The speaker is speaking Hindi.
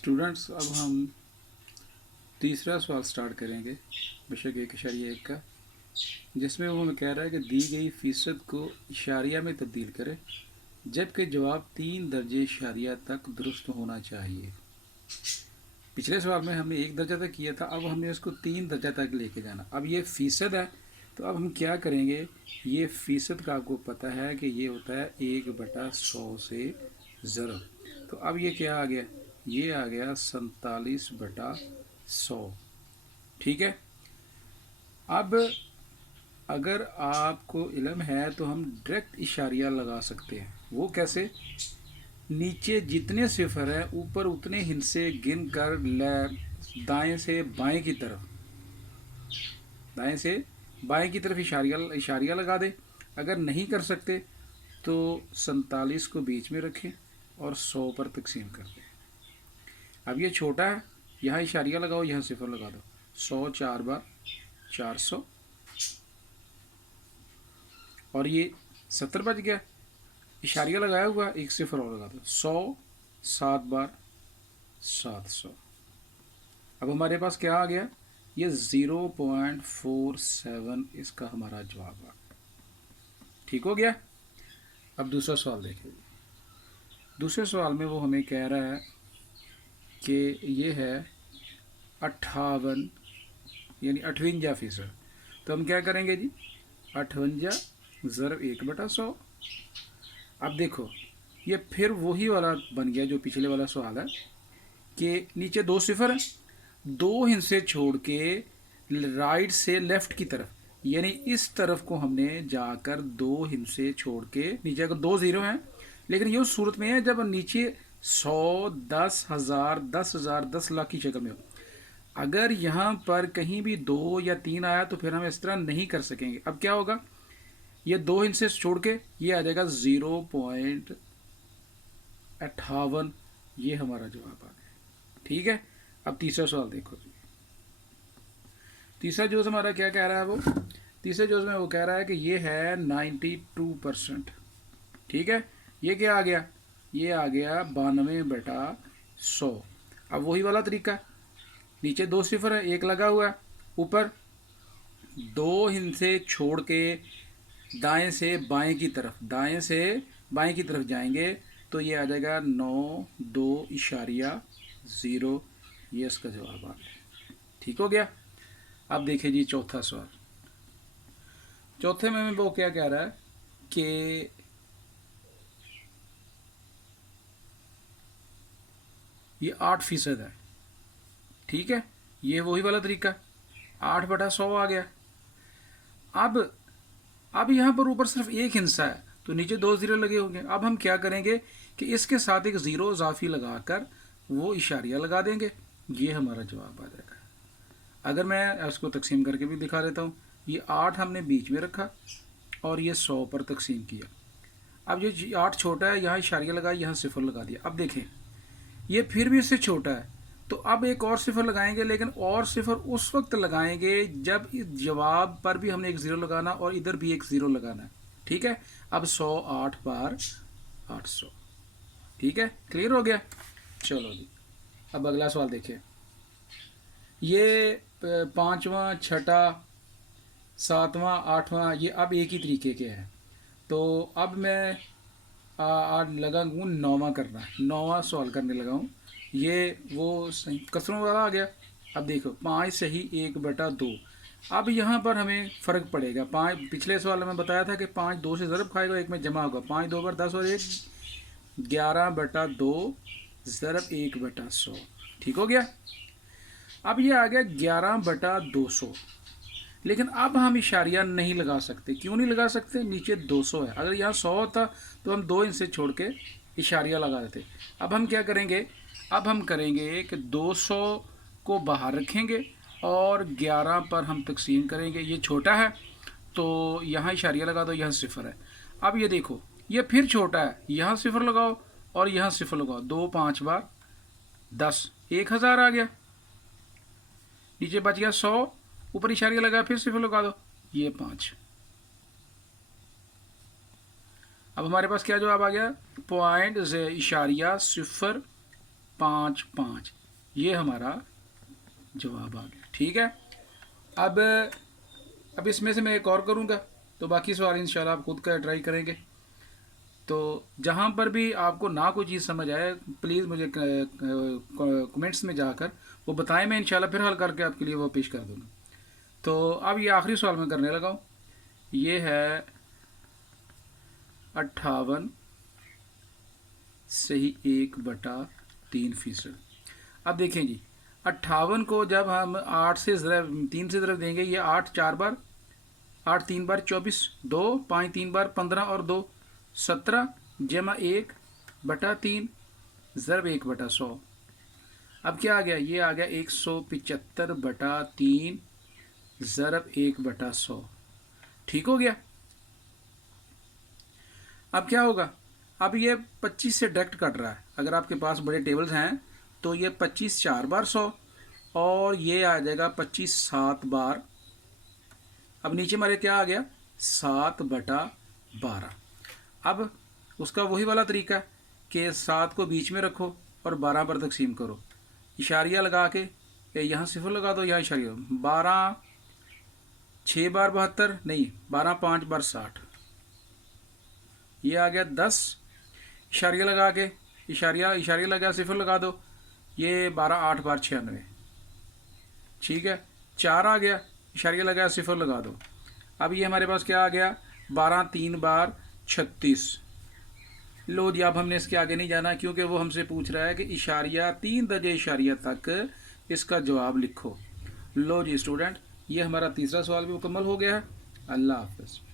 स्टूडेंट्स, अब हम तीसरा सवाल स्टार्ट करेंगे बेशक 1.1 का, जिसमें वो हमें कह रहा है कि दी गई फ़ीसद को इशारिया में तब्दील करें जबकि जवाब 3 दर्जे इशारिया तक दुरुस्त होना चाहिए। पिछले सवाल में हमने 1 दर्जा तक किया था, अब हमने इसको 3 दर्जा तक लेके जाना। अब ये फ़ीसद है, तो अब हम क्या करेंगे, ये फ़ीसद का आपको पता है कि ये होता है 1/100 से ज़रब। तो अब ये क्या आ गया, ये आ गया 47/100। ठीक है। अब अगर आपको इल्म है तो हम डायरेक्ट इशारिया लगा सकते हैं। वो कैसे, नीचे जितने सिफर हैं ऊपर उतने हिस्से गिन कर दाएं से बाएं की तरफ, दाएं से बाएं की तरफ इशारिया इशारिया लगा दें। अगर नहीं कर सकते तो 47 को बीच में रखें और 100 पर तकसीम कर दें। अब ये छोटा है, यहाँ इशारिया लगाओ, यहाँ सिफर लगा दो। 100 4 बार 400, और ये 70 बच गया। इशारिया लगाया हुआ, एक सिफर और लगा दो। 100 7 बार 700। अब हमारे पास क्या आ गया, ये 0.47 इसका हमारा जवाब आ गया। ठीक हो गया। अब दूसरा सवाल देखिए। दूसरे सवाल में वो हमें कह रहा है कि ये है 58 यानी 58%। तो हम क्या करेंगे जी, 58 ज़रब 1/100। अब देखो, ये फिर वही वाला बन गया जो पिछले वाला सवाल है कि नीचे 2 सिफर है, 2 हिस्से छोड़ के राइट से लेफ्ट की तरफ, यानी इस तरफ को हमने जाकर 2 हिस्से छोड़ के नीचे अगर 2 ज़ीरो हैं, लेकिन ये उस सूरत में है जब नीचे 100 10,000 10,000 10 लाख की शक्ल में हो। अगर यहाँ पर कहीं भी 2 या 3 आया तो फिर हम इस तरह नहीं कर सकेंगे। अब क्या होगा, ये 2 हिस्से छोड़ के ये आ जाएगा 0.58। ये हमारा जवाब आ गया। ठीक है। अब तीसरा सवाल देखो जी। तीसरा जो हमारा क्या कह रहा है, वो तीसरे जो में वो कह रहा है कि ये है 92%। ठीक है। ये क्या आ गया, ये आ गया 92/100। अब वही वाला तरीका, नीचे 2 सिफर है, एक लगा हुआ है, ऊपर 2 हिस्से छोड़ के दाएं से बाएं की तरफ, दाएं से बाएं की तरफ जाएंगे तो ये आ जाएगा 92.0। ये इसका जवाब आ गया। ठीक हो गया। अब देखिए जी चौथा सवाल। चौथे में वो क्या कह रहा है कि ये 8% है। ठीक है। ये वही वाला तरीका, 8/100 आ गया। अब यहाँ पर ऊपर सिर्फ एक हिस्सा है तो नीचे 2 ज़ीरो लगे होंगे। अब हम क्या करेंगे कि इसके साथ एक ज़ीरो इजाफी लगाकर वो इशारिया लगा देंगे। ये हमारा जवाब आ जाएगा। अगर मैं इसको तकसीम करके भी दिखा देता हूँ, ये 8 हमने बीच में रखा और ये 100 पर तकसीम किया। अब ये 8 छोटा है, यहाँ इशारिया लगा, यहाँ सिफर लगा दिया। अब देखें, ये फिर भी इससे छोटा है, तो अब एक और सिफर लगाएंगे, लेकिन और सिफर उस वक्त लगाएंगे जब इस जवाब पर भी हमने एक ज़ीरो लगाना और इधर भी एक ज़ीरो लगाना है। ठीक है। अब 100 8 बार 800। ठीक है, क्लियर हो गया। चलो जी, अब अगला सवाल देखिए। ये 5वां 6ठा 7वां 8वां ये अब एक ही तरीके के हैं। तो अब मैं आज लगा हूँ 9वां करना, 9वां सवाल करने लगा हूँ। ये वो कसरों वाला आ गया। अब देखो 5 सही 1/2। अब यहाँ पर हमें फ़र्क पड़ेगा। 5 पिछले सवाल में बताया था कि 5 2 से ज़रब खाएगा, एक में जमा होगा। 5 2 बार 10 और 1 11/2 ज़रब 1/100। ठीक हो गया। अब ये आ गया 11/200। लेकिन अब हम इशारिया नहीं लगा सकते। क्यों नहीं लगा सकते, नीचे 200 है। अगर यहाँ 100 होता तो हम 2 इनसे छोड़ के इशारिया लगा देते। अब हम क्या करेंगे, अब हम करेंगे कि 200 को बाहर रखेंगे और 11 पर हम तकसीम करेंगे। ये छोटा है तो यहाँ इशारिया लगा दो, यहाँ सिफर है। अब ये देखो, ये फिर छोटा है, यहाँ सिफर लगाओ और यहाँ सिफर लगाओ। 2 5 बार 10, 1000 आ गया। नीचे बच गया 100, ऊपर इशारिया लगा, फिर सिफर लगा दो, ये 5। अब हमारे पास क्या जवाब आ गया, पॉइंट इशारिया 0 5 5, ये हमारा जवाब आ गया। ठीक है, अब इसमें से मैं एक और करूँगा, तो बाकी सवाल इंशाल्लाह आप खुद का ट्राई करेंगे। तो जहाँ पर भी आपको ना कोई चीज़ समझ आए, प्लीज़ मुझे कमेंट्स में जाकर वो बताएं, मैं इंशाल्लाह फिर हल करके आपके लिए वो पेश कर दूँगा। तो अब ये आखिरी सवाल मैं करने लगा हूँ, ये है 58 सही 1/3%। अब देखें जी, 58 को जब हम 8 से ज़रब 3 से ज़रब देंगे, ये 8 4 बार, 8 3 बार 24, 2 5 3 बार 15 और 2 17, जमा 1/3 ज़रब 1/100। अब क्या आ गया, ये आ गया 175/3 ज़रब 1/100। ठीक हो गया। अब क्या होगा, अब ये 25 से डायरेक्ट कट रहा है। अगर आपके पास बड़े टेबल्स हैं तो ये 25 4 बार 100, और ये आ जाएगा 25 7 बार। अब नीचे हमारे क्या आ गया, 7/12। अब उसका वही वाला तरीका है कि 7 को बीच में रखो और 12 पर तकसीम करो, इशारिया लगा के, यहाँ सिफर लगा दो, यहाँ इशारिया। 12 6 बार 72, नहीं 12 5 बार 60, ये आ गया 10, इशारिया लगा के, इशारिया लगा सिफर लगा दो, ये 12 8 बार 96। ठीक है, 4 आ गया, इशारिया लगा सिफर लगा दो। अब ये हमारे पास क्या आ गया, 12 3 बार 36। लो जी, अब हमने इसके आगे नहीं जाना, क्योंकि वो हमसे पूछ रहा है कि इशारिया 3 दर्जे इशारिया तक इसका जवाब लिखो। लो जी स्टूडेंट, ये हमारा तीसरा सवाल भी मुकम्मल हो गया है। अल्लाह हाफ़िज़।